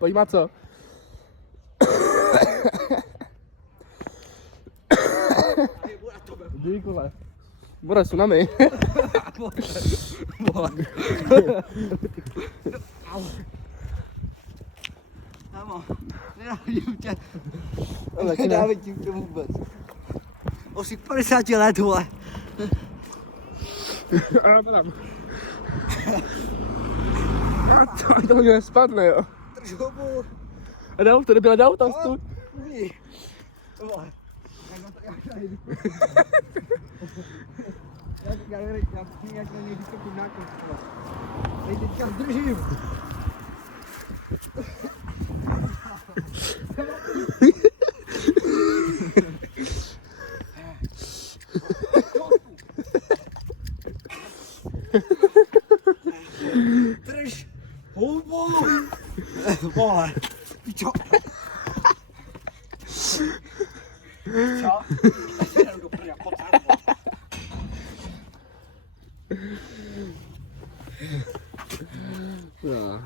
Pojď Maco. Jdi, kule. Bude tsunami. Kámo, nenávidím tě. Ale taky ne. Nenávidím tě vůbec. Asi 50 let, vole. A tam. A to mě nespadne, jo. Drž hubu. A dál, to nebyla dál tam stůl. Uví. Vole. Já nejvíc to kudnáku. Teď teďka zdržím. Drž hubu. Vole. Pičo. Čo? Jdem do prďa, potřebuji. No.